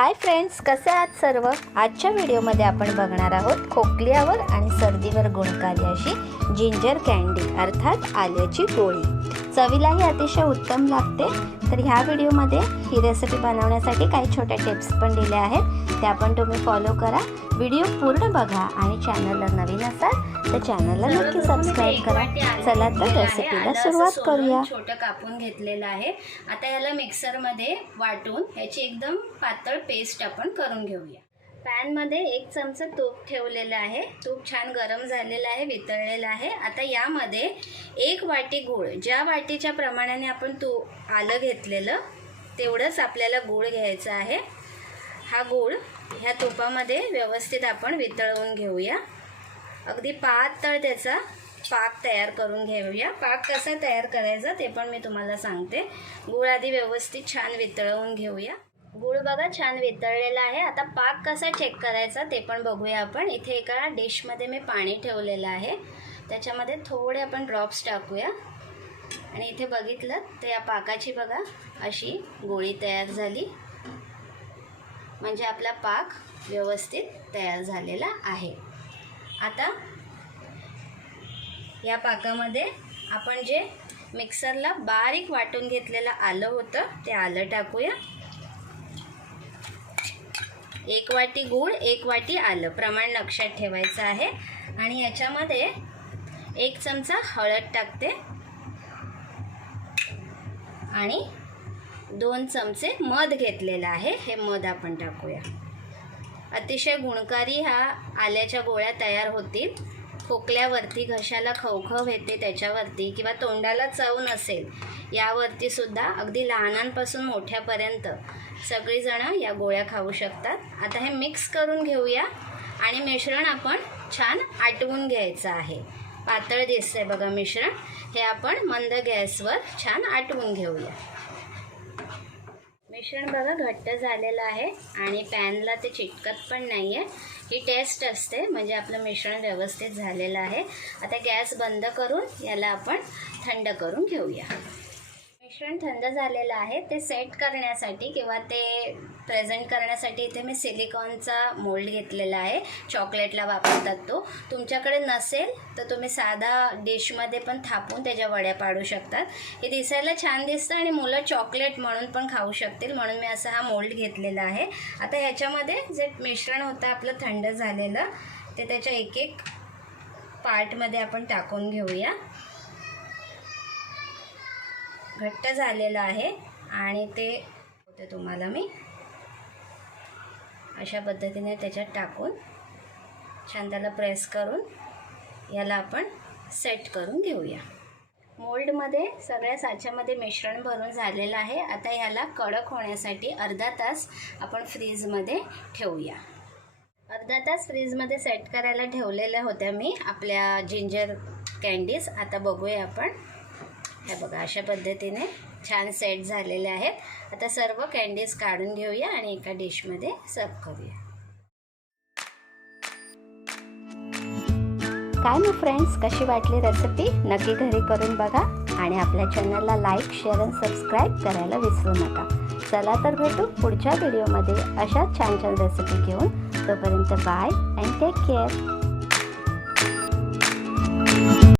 Hi friends, कसे आहात सर्व। आजच्या व्हिडिओमध्ये आपण बघणार आहोत खोकल्यावर आणि सर्दीवर गुणकारी अशी जिंजर कँडी अर्थात आल्याची गोळी। चवीलाही अतिशय उत्तम लागते। तर ह्या व्हिडिओमध्ये ही रेसिपी बनवण्यासाठी काही छोट्या टिप्स पण दिल्या आहेत, त्या पण तुम्ही फॉलो करा। व्हिडिओ पूर्ण बघा आणि चॅनलला नवीन असाल तर चॅनलला नक्की सबस्क्राइब करा। चला तर रेसिपीला सुरुवात करूया। छोटं कापून घेतलेलं आहे। आता याला मिक्सर मध्ये वाटून याची एकदम पातळ पेस्ट आपण करून घेऊया। पॅन मध्ये 1 चमचा तूप ठेवलेलं आहे। तूप छान गरम झालेलं आहे, वितळलेलं आहे। आता यामध्ये 1 वाटी गूळ, ज्या वाटीच्या प्रमाणाने आपण आलं घेतलेलं तेवढंच आपल्याला गूळ घ्यायचं आहे। हा गूळ ह्या तुपामध्ये व्यवस्थित आपण वितळवून घेऊया। अगदी पातळ त्याचा पाक तयार करून घेऊया। पाक कसा तयार करायचा ते पण मी तुम्हाला सांगते। गूळ आधी व्यवस्थित छान वितळवून घेऊया। गूळ बघा छान वितळलेला आहे। आता पाक कसा चेक करायचा ते पण बघूया आपण। इथे एका डिशमध्ये मी पाणी ठेवलेलं आहे, त्याच्यामध्ये थोडे आपण ड्रॉप्स टाकूया आणि इथे बघितलं तर या पाकाची बघा अशी गोळी तयार झाली, म्हणजे आपला पाक व्यवस्थित तयार झालेला आहे। आता या पाकामध्ये आपण जे मिक्सरला बारीक वाटून घेतलेलं आलं होतं ते आलं टाकूया। 1 वाटी गूळ 1 वाटी आलं, प्रमाण लक्षात ठेवायचं आहे। आणि याच्यामध्ये 1 चमचा हळद टाकते आणि 2 चमचे मध घेतलेला आहे, हे मध आपण टाकूया। अतिशय गुणकारी हा आल्याच्या गोळ्या तयार होतील। खोकल्यावरती, घशाला खवखव येते त्याच्यावरती, किंवा तोंडाला चव नसेल यावरती सुद्धा अगदी लहानांपासून मोठ्यापर्यंत सगळीजणं या गोळ्या खाऊ शकतात। आता हे मिक्स करून घेऊया आणि मिश्रण आपण छान आटवून घ्यायचं आहे। पातळ दिसतंय बघा मिश्रण, हे आपण मंद गॅसवर छान आटवून घेऊया। मिश्रण बघा घट्ट झालेलं आहे आणि पॅनला ते चिटकत पण नाही आहे। ही टेस्ट असते म्हणजे आपलं मिश्रण व्यवस्थित झालेलं आहे। आता गॅस बंद करून याला आपण थंड करून घेऊया। मिश्रण थंड झालेलं आहे, ते सेट करण्यासाठी किंवा ते प्रेझेंट करण्यासाठी इथे मी सिलिकॉनचा मोल्ड घेतलेला आहे। चॉकलेटला वापरतात तो। तुमच्याकडे नसेल तर तुम्ही साधा डिशमध्ये पण थापून त्याच्या वड्या पाडू शकतात। हे दिसायला छान दिसतं आणि मुलं चॉकलेट म्हणून पण खाऊ शकतील, म्हणून मी असा हा मोल्ड घेतलेला आहे। आता ह्याच्यामध्ये जे मिश्रण होतं आपलं थंड झालेलं ते त्याच्या एक पार्टमध्ये आपण टाकून घेऊया। घट्ट झालेलं आहे आणि ते तुम्हाला मी अशा पद्धतीने त्याच्यात टाकून छान त्याला प्रेस करून याला आपण सेट करून घेऊया। मोल्डमध्ये सगळ्या साच्यामध्ये मिश्रण भरून झालेलं आहे। आता ह्याला कडक होण्यासाठी अर्धा तास आपण फ्रीजमध्ये ठेवूया। अर्धा तास फ्रीजमध्ये सेट करायला ठेवलेल्या होत्या मी आपल्या जिंजर कँडीज। आता बघूया आपण। हे बघा अशा पद्धतीने छान सेट झालेले आहेत। आता सर्व कँडीज काढून घेऊया आणि एका डिशमध्ये सर्व करूया। काय मग फ्रेंड्स, कशी वाटली रेसिपी? नक्की घरी करून बघा आणि आपल्या चॅनलला लाईक, शेअर आणि सबस्क्राईब करायला विसरू नका। चला तर भेटू पुढच्या व्हिडिओमध्ये अशा छान छान रेसिपी घेऊन। तोपर्यंत बाय अँड टेक केअर।